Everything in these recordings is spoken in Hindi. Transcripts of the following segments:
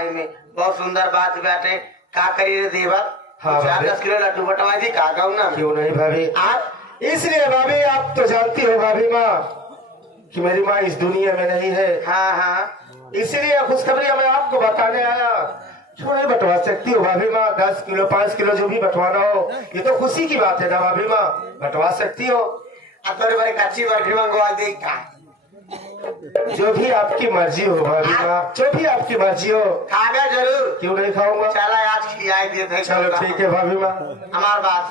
खाए में बहुत सुंदर बात बाटे। का करी रे देवर? हाँ, 10 किलो लड्डू बटवा दी का कहूँ ना। क्यों नहीं भाभी? इसलिए भाभी आप तो जानती हो भाभी माँ कि मेरी माँ इस दुनिया में नहीं है। हाँ हाँ, इसलिए खुशखबरी मैं आपको बताने आया। क्यों नहीं बंटवा सकती हो भाभी माँ? 10 किलो 5 किलो जो भी बंटवाना हो, ये तो खुशी की बात है ना भाभी माँ, बंटवा सकती हो। अब तोरे बारे कच्ची बर्फी मंगवा दे का। जो भी आपकी मर्जी हो भाभी माँ, जो भी आपकी मर्जी हो। खागा जरूर। क्यों नहीं खाऊंगा? चला आज खिलाई देते। चलो ठीक है भाभी माँ। हमार बात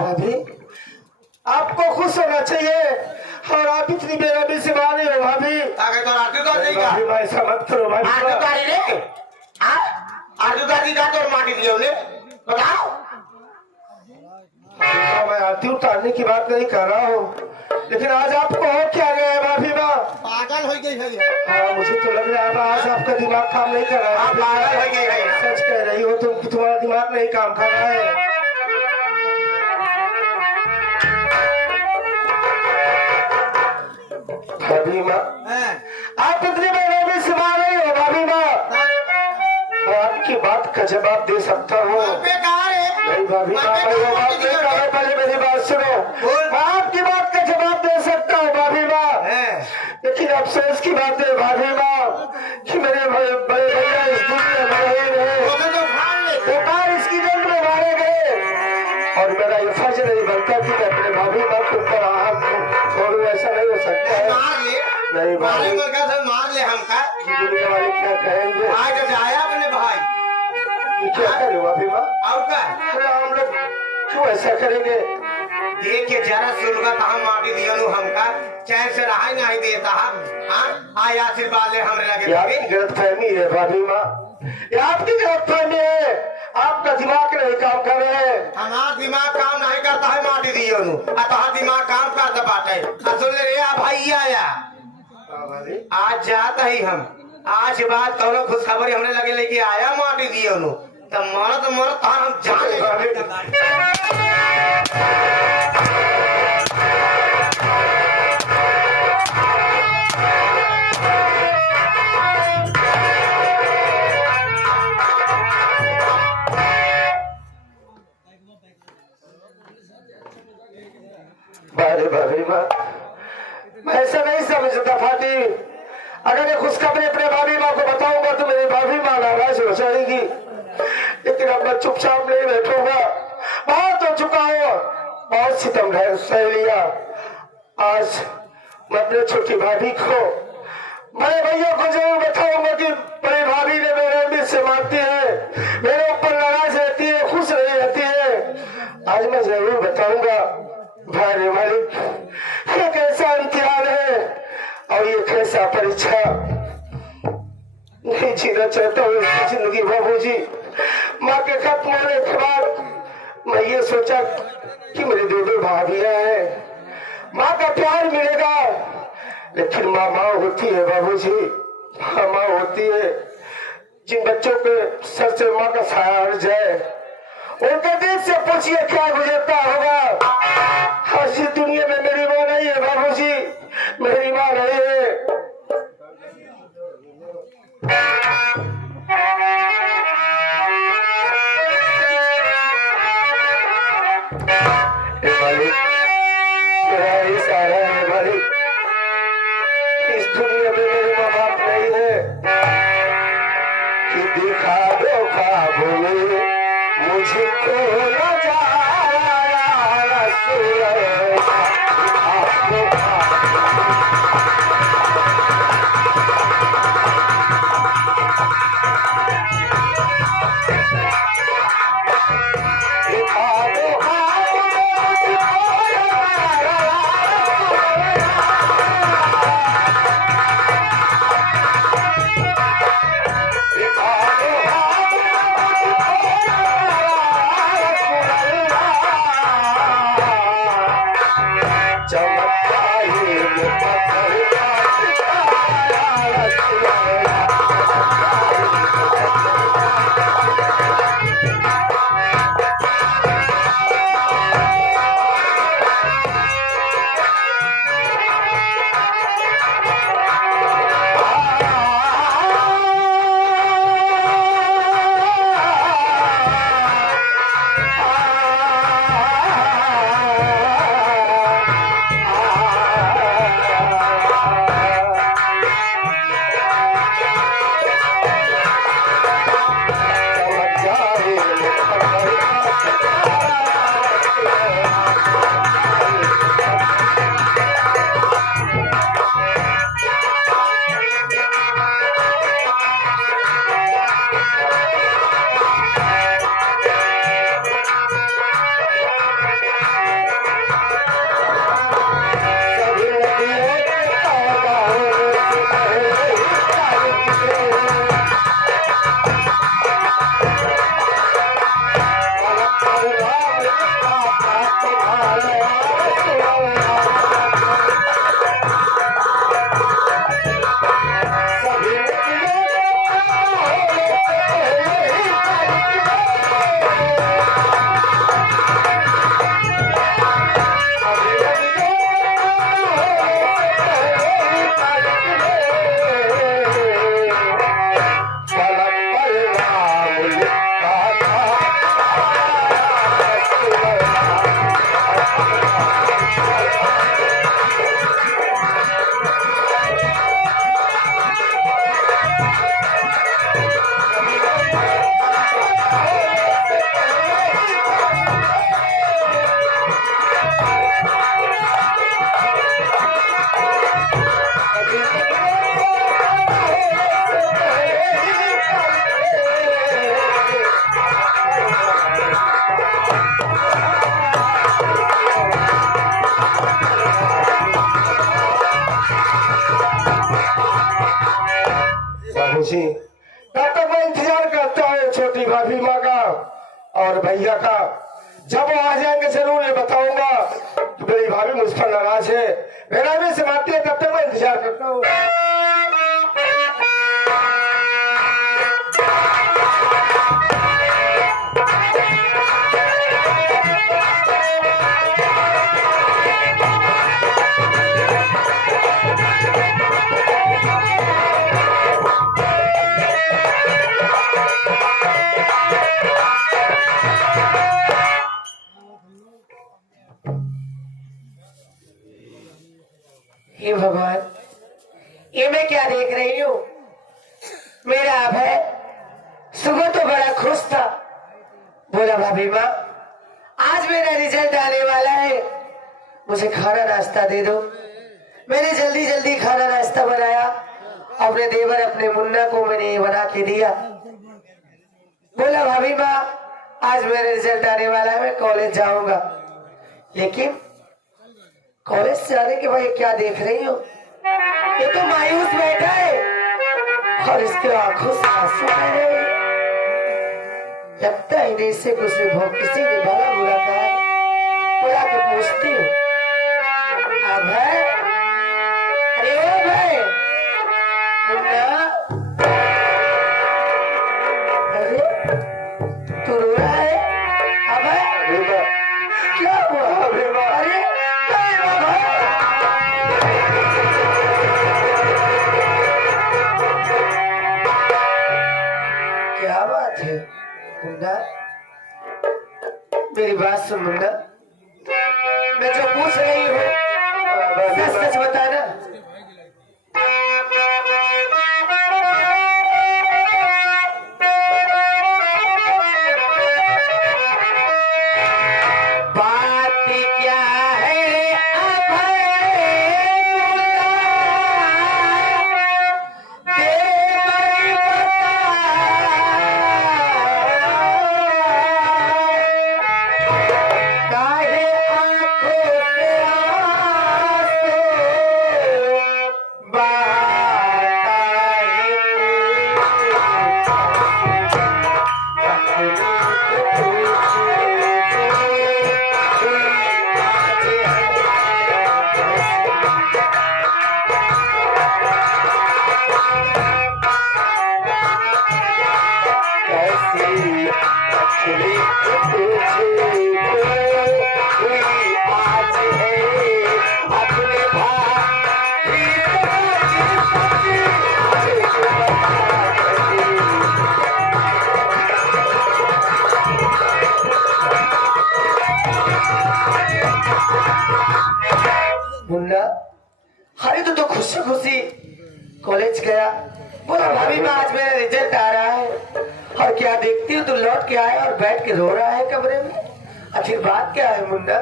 भाभी आपको खुश होना चाहिए और आप इतनी बेरहमी से मारे हो भाभी। भाभी माँ ऐसा मत करो भाभी माँ। मैं आरती उतारने की बात नहीं कर रहा हूँ, लेकिन आज आपको हो क्या गया है भाभी माँ? पागल हो गई है। हाँ मुझे तो लग रहा है आज आपका दिमाग काम नहीं कर रहा है। पागल हो गई है। सच कह रही हो तुम, तुम्हारा दिमाग नहीं काम कर रहा है। भाभी माँ आप इतनी बेरहमी से मार रही हो भाभी माँ, मैं आपकी बात का जवाब दे सकता हूँ। नहीं भाभी माँ, मैं वो बात नहीं कर रहा, पहले मेरी बात सुनो। मैं आपकी बात का जवाब दे सकता हूँ भाभी माँ, लेकिन अफसोस की बात है भाभी माँ कि मेरे बड़े भैया इस दुनिया में नहीं रहे, बेकार इसकी जंग में मारे गए और मेरा ये फर्ज नहीं बनता कि मैं अपने भाभी माँ के ऊपर हाथ छोड़ूं। ऐसा नहीं हो सकता है। नहीं भाभी, मार ले हमका। दुनिया वाले क्या कहेंगे? आज जाया अपने भाई क्या करें भाभी माँ? और का हम लोग क्यों ऐसा करेंगे? देख के जरा सुलगा कहा माटी दिया हमका चैन से रहा नहीं देता। हाँ आशीर्वाद ले हमरे लगे। आपकी गलतफहमी है भाभी माँ, ये आपकी गलतफहमी है। आपका दिमाग नहीं काम कर रहे हैं। हमारा दिमाग काम नहीं करता है माटी दियो दिमाग काम करता बाटे। सुन ले रे भाई आया आज जाता ही हम आज बात कौनो खुशखबरी हमने लगे लेके आया माटी दियो तो मरत हम जाने। भाभी माँ मैं ऐसा नहीं समझता फाटी। अगर ये खुशखबरी अपने भाभी माँ को बताऊंगा तो मेरी भाभी माँ नाराज हो जाएगी, लेकिन अब मैं चुपचाप नहीं बैठूंगा। बहुत हो चुका हो, बहुत सितम सह लिया। आज मैं अपने छोटी भाभी को बड़े भैया को जरूर बताऊंगा कि बड़ी भाभी ने मेरे मिल से मारती है, मेरे ऊपर नाराज रहती है, खुश नहीं रहती है। आज मैं जरूर बताऊंगा। भाई मालिक ये कैसा इम्तिहान है और ये कैसा परीक्षा। नहीं जीना चाहता हूँ इसकी जिंदगी बाबूजी। माँ के खत्म होने के बाद मैं ये सोचा कि मेरी दो भाभियां हैं, माँ का प्यार मिलेगा, लेकिन माँ होती है बाबूजी, माँ होती है। जिन बच्चों के सर से माँ का साया हट जाए उनके दिल से पूछिए क्या गुजरता होगा। आज इस दुनिया में मेरी माँ नहीं है बाबूजी, मेरी माँ नहीं है। मेरा इशारा है भाई, इस दुनिया में मेरे माँ बाप नहीं है कि दिखा दो ख्वाबों में मुझको दिखा दो चमत्कारी बाबूजी, तब तक मैं इंतजार करता हूँ छोटी भाभी माँ का और भैया का। जब वो आ जाएंगे जरूर ये बताऊंगा कि मेरी भाभी मुझ पर नाराज है। मेरा भी समाप्ति है, तब तक मैं इंतजार करता हूँ। हे भगवान, ये मैं क्या देख रही हूँ? मेरा अभय सुबह तो बड़ा खुश था, बोला भाभी माँ आज मेरा रिजल्ट आने वाला है, मुझे खाना नाश्ता दे दो। मैंने जल्दी जल्दी खाना नाश्ता बनाया, अपने देवर अपने मुन्ना को मैंने बना के दिया। बोला भाभी माँ आज मेरा रिजल्ट आने वाला है, मैं कॉलेज जाऊंगा। लेकिन कॉलेज से आने के बाद क्या देख रही हो? ये तो मायूस बैठा है और इसके आंखों से आंसू बह रहे हैं। लगता है इन्हें इससे कुछ किसी ने भला बुरा कहा है। बुला के पूछती हूँ, अभय, अरे ओ अभय, मुन्ना, अरे तू रो रहा है? अभय क्या हुआ? अरे क्या बात है मुन्ना? मेरी बात सुन मुन्ना, मैं जो पूछ रही हूँ सच सच बताना। बात क्या है का मुन्ना, अरे तो खुशी खुशी कॉलेज गया। बोला भाभी माँ आज मेरा रिजल्ट आ रहा है, और क्या देखती हूँ तू लौट के आया और बैठ के रो रहा है कमरे में। आखिर बात क्या है मुन्ना?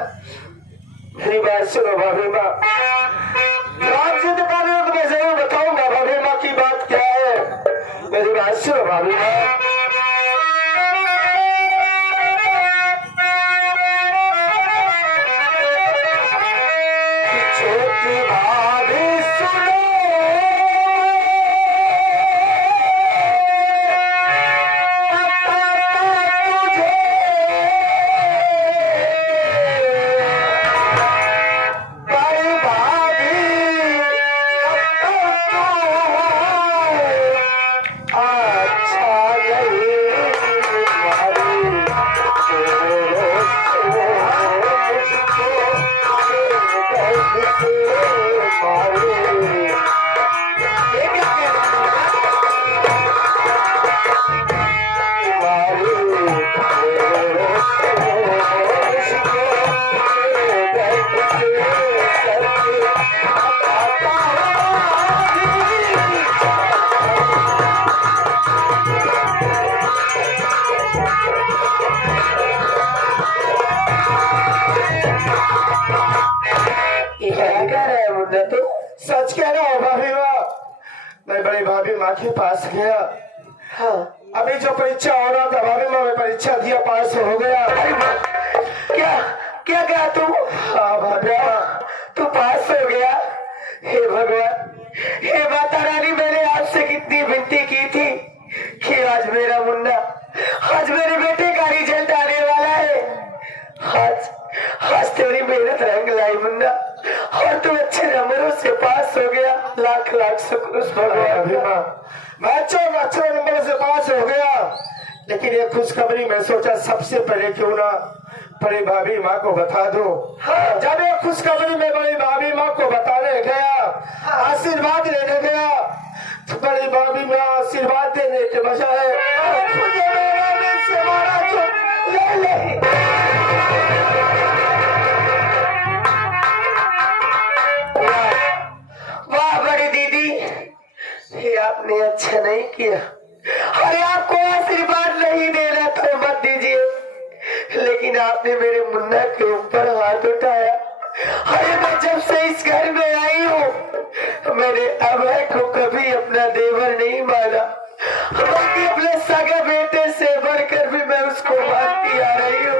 मेरी बात सुनो भाभी माँ, आप जिद कर रहे हो तो मैं जरूर बताऊंगा भाभी माँ की बात क्या है। मेरी बात सुनो भाभी माँ, छोटी भाभी सुनो, सच कह रहा हूँ भाभी माँ। मैं बड़ी भाभी माँ के पास गया, हाँ अभी जो परीक्षा हो रहा था भाभी माँ, मैं परीक्षा दिया, पास हो गया। क्या क्या कहा तू? हाँ भाभी माँ, तू पास हो गया? हे भगवान, हे माता रानी, मैंने आपसे कितनी विनती की थी कि आज मेरा मुन्ना, आज मेरे बेटे का रिजल्ट आने वाला है। आज आज तेरी मेहनत रंग लाई मुन्ना, और तू अच्छे नंबरों से पास हो गया। लाख लाख शुक्र उस भगवान भाभी का। माँ, मैं अच्छे नंबर से पास हो गया, लेकिन ये खुशखबरी मैं सोचा सबसे पहले क्यों ना बड़ी भाभी माँ को बता दो। हाँ, जब ये खुशखबरी मैं बड़ी भाभी माँ को बताने गया, आशीर्वाद लेने गया, तो बड़ी भाभी माँ आशीर्वाद देने के बजाय मुझे मेरा दिल से मारा जो ले ले। वाह बड़ी दीदी, ये आपने अच्छा नहीं किया। अरे आपको आशीर्वाद नहीं देना तो मत दीजिए, लेकिन आपने मेरे मुन्ना के ऊपर हाथ उठाया। अरे मैं जब से इस घर में आई हूँ, मैंने अभय को कभी अपना देवर नहीं माना, बल्कि अपने सगे बेटे से बढ़कर भी मैं उसको मानती आ रही हूँ।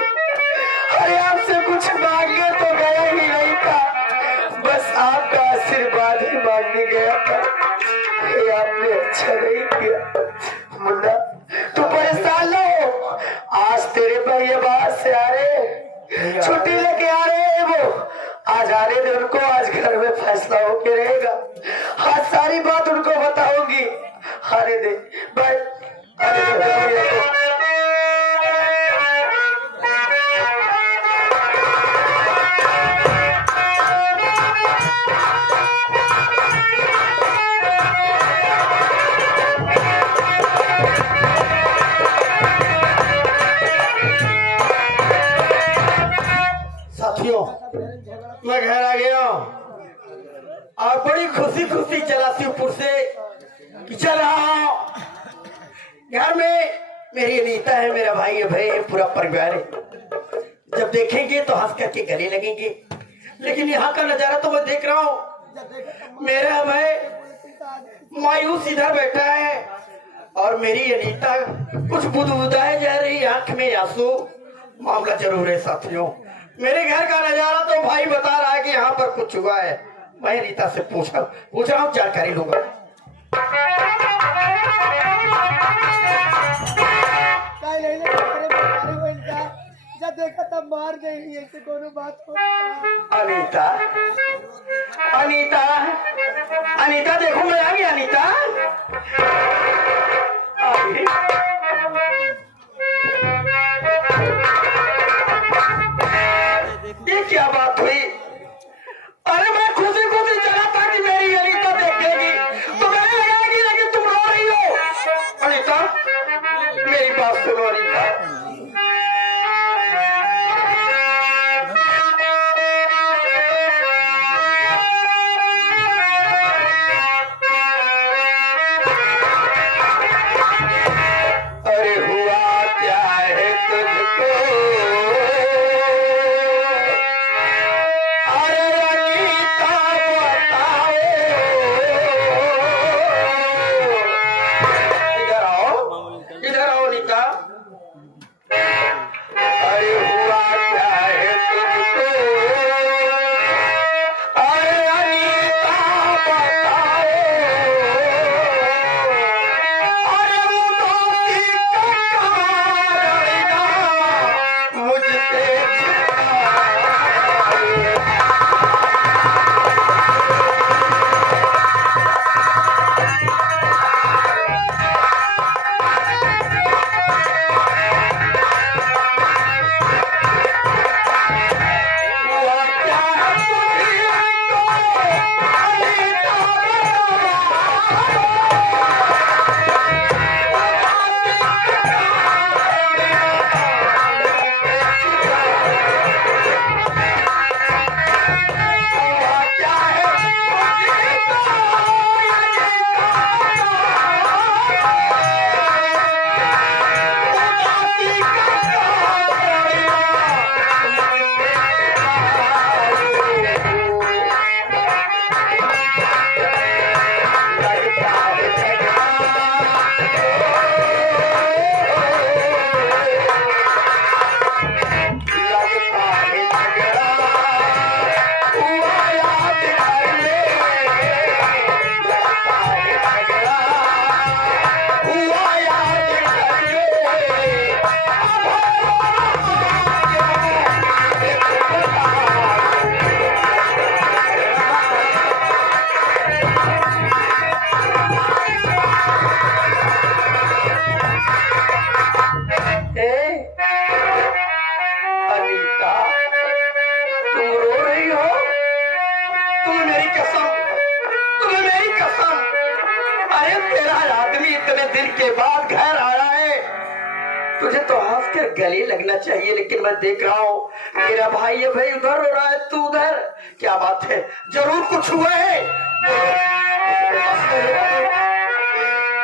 अरे आपसे कुछ मांगने तो गया ही नहीं था, बस आपका आशीर्वाद ही मांगने गया था। ये आपने अच्छा नहीं किया। मुन्ना तू परेशान ना हो, आज तेरे भैया बाहर से आ रहे, छुट्टी लेके आ रहे हैं वो। आज आने दे उनको, आज घर में फैसला होके रहेगा। आज सारी बात उनको बताऊंगी। आने दे भाई, आने दे भैया को। साथियों, मैं घर आ गया और बड़ी खुशी खुशी चला शिवपुर से चल रहा हूँ। घर में मेरी अनीता है, मेरा भाई अभय है, पूरा परिवार है। जब देखेंगे तो हंस करके गले लगेंगे, लेकिन यहाँ का नजारा तो मैं देख रहा हूँ। मेरा अभय मायूस इधर बैठा है और मेरी अनीता कुछ बुदबुदाए जा रही, आंख में आंसू। मामला जरूर है साथियों। मेरे घर का नजारा तो भाई बता रहा है कि यहाँ पर कुछ हुआ है। मैं रीता से पूछ रहा हूँ, जानकारी लूंगा। जब देखा तब मार गई, ऐसे कोनो बात हो। अनीता, अनीता, अनीता देखो मैं आ गया। अनीता ये क्या बात हुई? अरे मैं खुशी खुशी चला था कि मेरी अनीता देखेगी तो मैंने लगाएगी, लेकिन तुम रो रही हो। अनीता मेरी बात सुनो। अनीता कसम, तुम्हें मेरी कसम। अरे तेरा आदमी इतने दिन के बाद घर आया है, तुझे तो हंस कर गले लगना चाहिए, लेकिन मैं देख रहा हूँ मेरा भाई है भाई उधर हो रहा है, तू उधर। क्या बात है? जरूर कुछ हुआ है।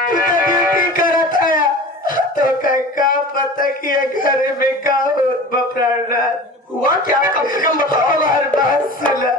तू तो ड्यूटी करत आया तो का पता किया घर में का होत बपरानाथ। हुआ क्या? कम से कम बताओ। हमार बात सुना।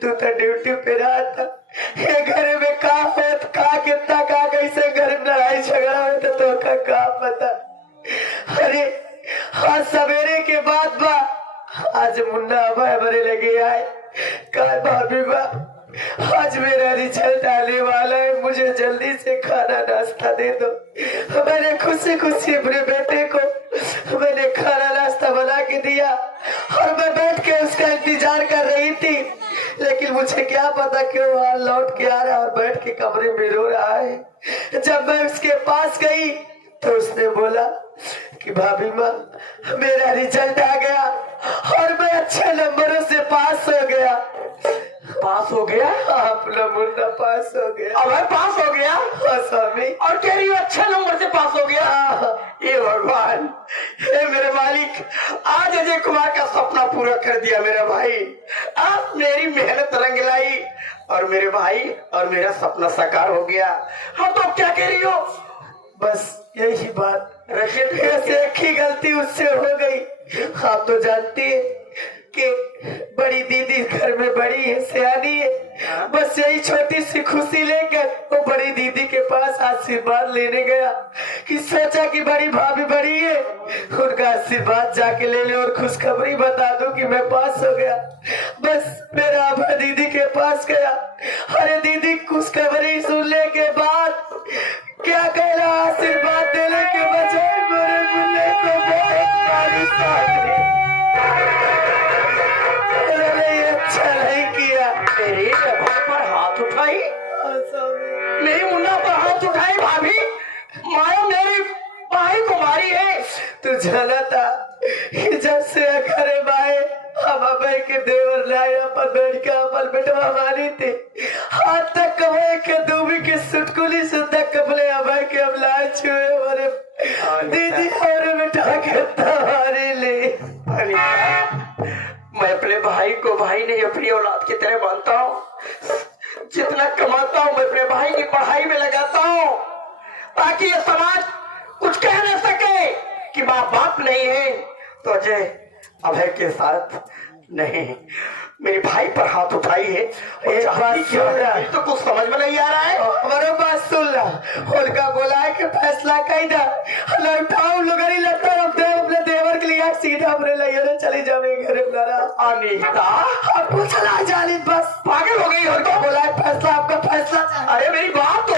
तू तो ड्यूटी पे रहा था, ये घर में का होत का कितना का कैसे घर में लड़ाई झगड़ा होता तो का पता। अरे आज सवेरे के बाद बा आज मुन्ना अभय बड़े लगे आए कल भाभी बा आज मेरा रिजल्ट आने वाला है, मुझे जल्दी से खाना नाश्ता दे दो। मैंने खुशी खुशी अपने बेटे को मैंने खाना नाश्ता बना के दिया और मैं बैठ के उसका इंतजार कर रही थी, लेकिन मुझे क्या पता क्यों वहां लौट के आ रहा और बैठ के कमरे में रो रहा है। जब मैं उसके पास गई तो उसने बोला कि भाभी माँ मेरा रिजल्ट आ गया और मैं अच्छे नंबरों से पास हो गया। पास हो गया? अपना मुन्ना पास हो गया। अब पास हो गया? हाँ स्वामी। और कह रही हो अच्छे नंबर से पास हो गया? ये भगवान, हे मेरे मालिक, आज अजय कुमार का सपना पूरा कर दिया मेरा भाई। आप मेरी मेहनत रंग लाई और मेरे भाई और मेरा सपना साकार हो गया। हाँ तो क्या कह रही हो? बस यही बात, ऐसे एक ही गलती उससे हो गई। आप तो जानती है कि बड़ी दीदी घर में बड़ी है, सियानी है, बस यही छोटी सी खुशी लेकर वो बड़ी दीदी के पास आशीर्वाद लेने गया कि सोचा कि बड़ी भाभी बड़ी है, उनका आशीर्वाद जाके ले ले और खुशखबरी बता दो कि मैं पास हो गया। बस मेरा अभा दीदी के पास गया। अरे दीदी खुशखबरी सुनने के बाद क्या कह रहा, आशीर्वाद देने के बजाय मेरे मुन्ने को बहुत बारिश आ गई। अच्छा नहीं किया। मेरे अभा पर हाथ उठाई, मेरी मुन्ना पर हाथ उठाई। भाभी माया मेरी भाई को मारी है। तू जाना था कि जब से घरे माए हम अभय के देवर लाया पर बैठ के अमल बेटवा मारी थी, हाथ तक कमाए के दूबी की सुटकुली से तक कपड़े अभय के हम लाए छुए और दीदी और बिठा के तवारी ली। मैं अपने भाई को भाई नहीं अपनी औलाद की तरह मानता हूँ। जितना कमाता हूँ मैं अपने भाई की पढ़ाई में लगाता हूँ, ताकि ये समाज कुछ कह न सके कि माँ बाप नहीं है तो अजय अभय के साथ नहीं। मेरे भाई पर हाथ उठाई है और चाहती क्या है तो कुछ समझ में नहीं आ रहा है। हमारे बात सुन ला, उनका बोला है कि फैसला कही था लौटाओ लोगरी लगता है अपने देवर के लिए सीधा अपने लिए चली जाएंगे घर अपना। अनीता आपको चला जाने बस पागल हो गई और क्या बोला है फैसला आपका फैसला। अरे मेरी बात तो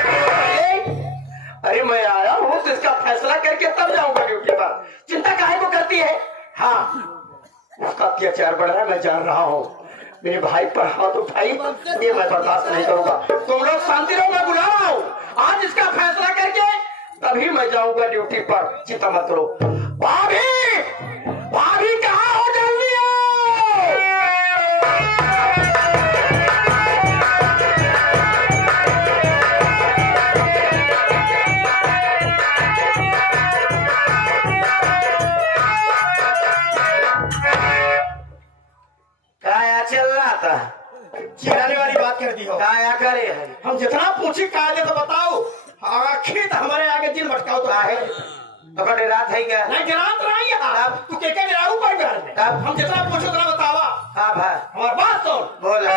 अरे मैं आया हूँ तो इसका फैसला करके तब जाऊंगा ड्यूटी पर। चिंता काहे को करती है? हाँ उसका अत्याचार बढ़ रहा है, मैं जान रहा हूँ। मेरे भाई पर हाथ उठाई ये मैं बर्दाश्त नहीं करूंगा। तुम लोग शांति रहो, मैं बुला रहा हूँ। आज इसका फैसला करके तभी मैं जाऊंगा ड्यूटी पर। चिंता मत करो। भाभी भाभी कहाँ हो? जल्दी आओ। क्या चल रहा था? चिढ़ाने वाली बात कर दी हो। क्या करे है? हम जितना पूछे कायदे तो बताओ, आखिर तो हमारे आगे दिन भटकाओ तो है। पकड़े रात है क्या? नहीं गिरात रही है। तू के गिराऊ पर घर में। हम जितना पूछो उतना बतावा। हाँ भाई हमारी बात सुन। बोल।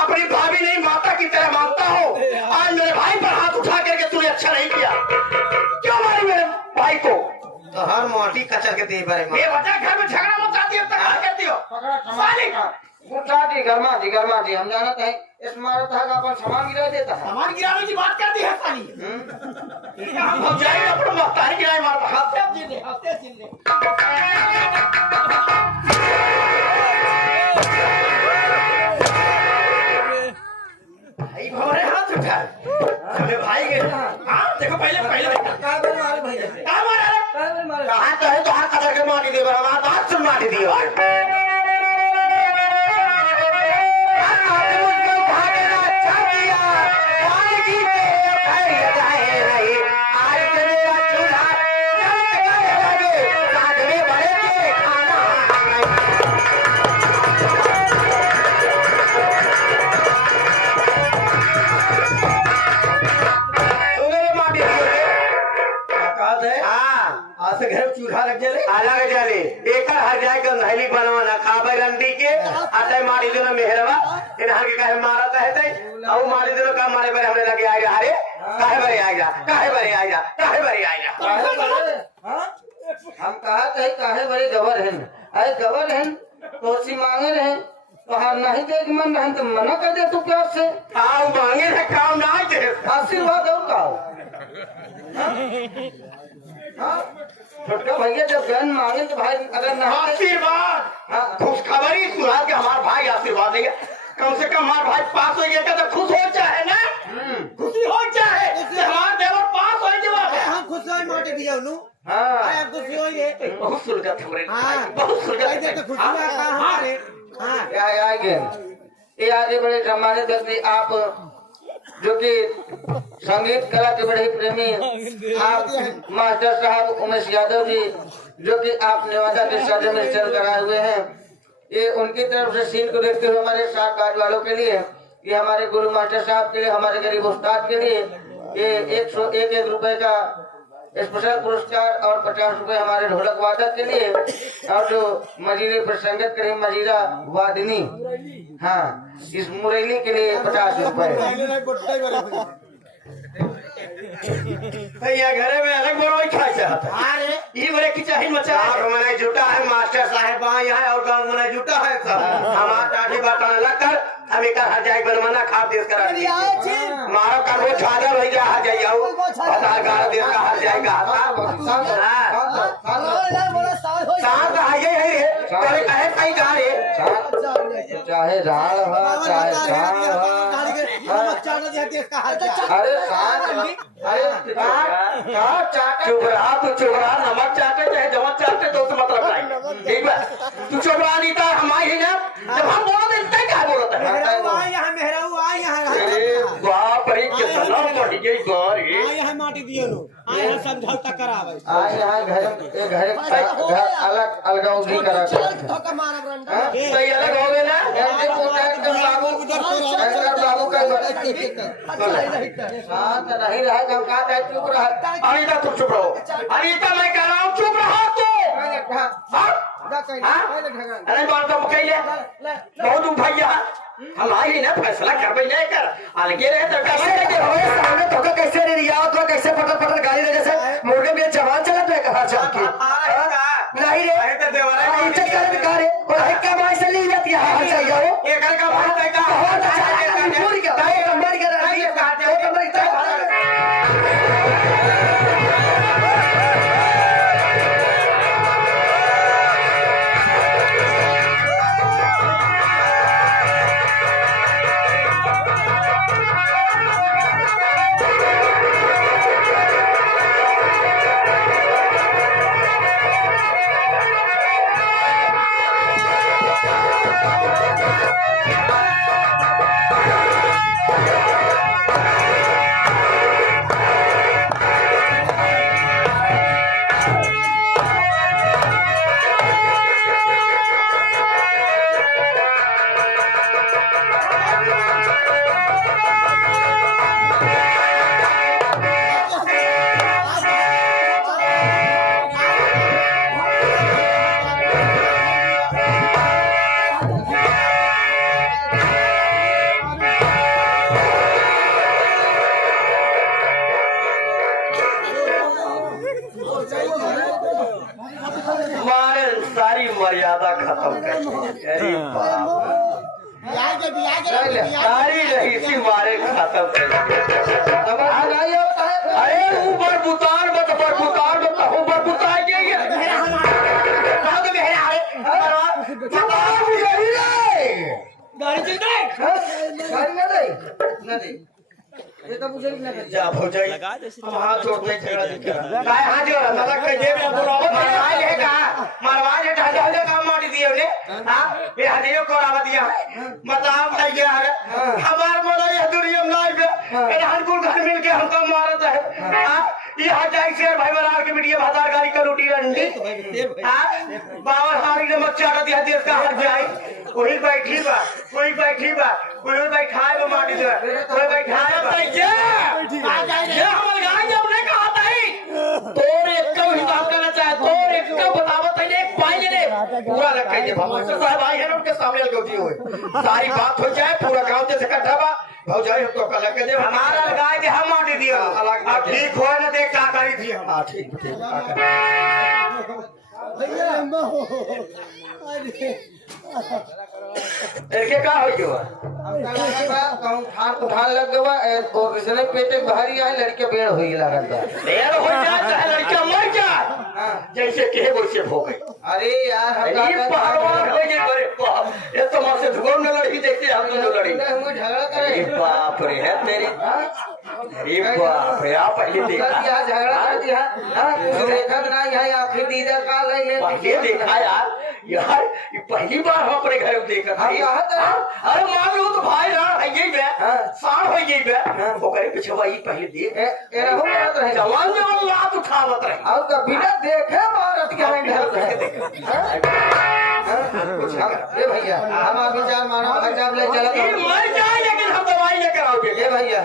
अपनी भाभी नहीं माता की तरह मानता हूँ। आज मेरे भाई पर हाथ उठा करके तूने अच्छा नहीं किया। क्यों मारी मेरे भाई को? तो हर मोटी कचर के दे बारे में ये बच्चा घर में झगड़ा मचाती है, तक कहती हो साली का गरमा दी हम जानत है इस मारत है अपन सामान गिरा देता है। सामान गिराने की बात करती है साली। हम जाएंगे अपने महतारी गिराए मार हफ्ते भाई हमारे हाथ उठा हमें भाई के। हाँ देखो पहले कहाँ तो है तो हाथ कचर के माटी दे बारे में बात सुन माटी दियो। चूल्हा रख जाले अलग जाले एकर हर जाए के नहली बनवाना खाबे रंडी के आटे मारी देना मेहरवा इनहार के काहे मारत है तई औ मारी देना का मारे बारे हमने लगे आए अरे काहे बारे आ जा काहे बारे आ जा काहे बारे आ जा। हम कहत है काहे बड़े गवर हैं अरे गवर हैं तो सी मांगे रहे तो हार नहीं दे के मन रहन तो मना कर दे तू क्या से आओ मांगे है काम ना दे आशीर्वाद हो का। छोटका भैया जब गन मांगे तो भाई अगर नहीं आशीर्वाद खुशखबरी सुना के हमारा भाई आशीर्वाद देगा। कम से कम हमारा भाई पास हो गया तो खुश हो चाहे ना खुशी हो चाहे हमारा देवर पास हो जवाब हम खुश होई माटी दिया नु। हाँ हम खुश होई बहुत सुलगत हमरे हाँ। बहुत सुलगत तो खुशी में का हमारे हां आगे ये आगे बड़े सम्मानित व्यक्ति आप जो कि संगीत कला के बड़े प्रेमी आप मास्टर साहब उमेश यादव जी जो कि आप नेवादा के सदर में चल कराए हुए हैं। ये उनकी तरफ से सीन को देखते हुए हमारे साथ काज वालों के लिए, ये हमारे गुरु मास्टर साहब के लिए, हमारे गरीब उस्ताद के लिए ये 101 रुपए का स्पेशल पुरस्कार और 50 रुपए हमारे ढोलक वादक के लिए और जो मजीरे पर संगत करें मजीरा वादिनी हाँ इस मुरैली के लिए 50 रुपए। भैया घरे में अलग बड़ोई खाए चाहता अरे ये बोले कि चाहे मचा गाँव मना जुटा है मास्टर साहब वहाँ यहाँ और गाँव मना जुटा है सब हमारा टाटी बाटन लग कर हम एक हर जाए बनवाना खा देश करा मारो का वो छाजा भैया आ जाइए बता गाड़ देश का हर जाएगा शांत आइए है पहले कहे कहीं जा रे चाहे राड़ हो चाहे चुप रहा तू चुप रहा नमक चाटे चाहे जमक चाटे तो उससे मतलब नहीं ठीक है तू चुप रहा नहीं था हमारी ना जब हम बोलो तो क्या बोलता है बाप रे कितना बढ़ गई गौर माटी दियो लो आए समझौता करावे घर अलग अलगाव भी करा धोखा मारब रंडा सही अलग हो गए ना बाबू का शांत नहीं रहा जब कहा था चुप रहा अनिता तुम चुप रहो अनिता मैं कह रहा हूँ चुप रहो अरे बात तो कही बहुत भैया हमारी ना फैसला कर भाई नहीं कर अलगे रहे तो कैसे धोखा कैसे नहीं रिया तो कैसे पटर पटर गाड़ी रहे जैसे मुर्गे में जवान चला तो कहा चल के नहीं रे इज्जत कर बेकार है और एक का मां से ली जाती है हां चाहिए हो एक का भाई का बहुत अच्छा पूरी का भाई कमर के रही है कमर की सारी मर्यादा खत्म कर अरे सारी रहीसी मारे खत्म कर अरे ऊपर बुतार मत ऊपर बुतार गई जा हो जाए हम हाथ जोड़ते झगड़ा दिखा काय हाथ जोड़ा मतलब कह दे मरवाई है का मरवाई है ढाल ढाल काम मार दिए उन्हें हां ये हदियो कोरावा दिया बताओ भाई गया है हमार मोला ये दुनिया में लाइव है हरकुल घर मिल के हमको मारत है हां ये हाथ जाई शेर भाई बरार के मीडिया भादार गाड़ी का रोटी रंडी हां बावर हारी ने मत चाटा दिया देश का हर जाई कोई बैठी बा कोई बैठाए वो माटी दे कोई बैठाए बैठे ये हमर गाय जब ने कहा था तोर एक का हिसाब करना चाहे तोर एक का बतावत है एक पाई ले पूरा लग के मास्टर साहब आए हैं उनके सामने लगौती हुए सारी बात हो जाए पूरा गांव जैसे इकट्ठा बा हो जाए तो कल के दे हमारा गाय के हम माटी दिया अब ठीक हो ना देख का करी थी हां ठीक एके का हो गयो कहूं ठान लग गवा और इसने पेटे भारी है लड़के बेड़ होई लागत देर हो जाए चाहे लड़का मर जाए जैसे कहे वैसे हो गई अरे यार हम ये पहलवान हो गए बड़े ये तो मां से धुगों में लड़ी देखते हम दोनों लड़ी झगड़ा करे अरे बाप रे है तेरी अरे बाप रे आप पहले देखा झगड़ा कर दिया कुछ देखा ना यहाँ आखिर दीदा का ले पहले देखा यार ये पहली बार हम अपने घर में देखा अरे मान लो तो भाई ना है यही बे साल हो गई बे वो करे पीछे भाई पहले देख एरा हो गया तो जवान जवान लात उठावत रहे और कभी ना देखे मारत के हमें ए भैया हम विचार मानो हजार ले चला ये मर जाए लेकिन हम दवाई लेकर आओगे ए भैया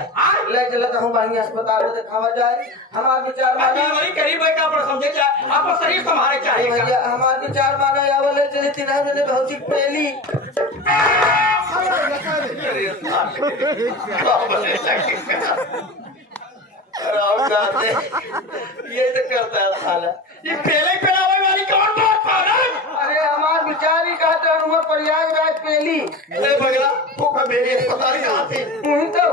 ले चला हूं बढ़िया अस्पताल में दिखावा जाए हमार विचार मानो वही गरीब भाई का पर समझे जाए आपको शरीर संभाले चाहिए भैया हमार विचार मानो या वाले चले तीन दिन बहुत ही पहली राम जाते ये तो करता है साला। ये पहले पहला वाली कौन बात पागल? अरे हमार विचार ही कहते हैं उमर प्रयागराज पहली अरे बगला वो का मेरे पता नहीं कहाँ थी। वही तो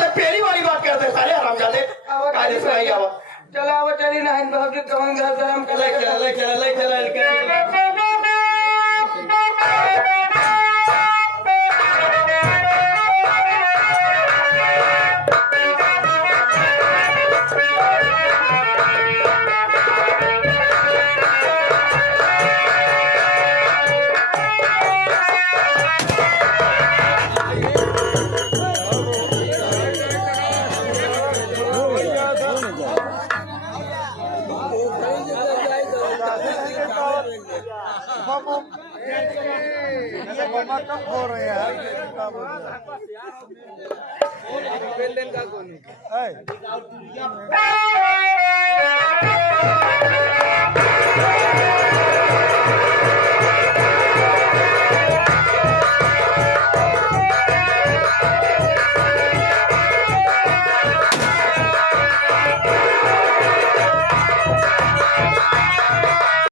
पहली वाली बात करते सारे आराम जाते कायदे से आई आवा। चलो अब चली ना इन भाव के कवन गरम कर ले चला कम हो रहे हैं यार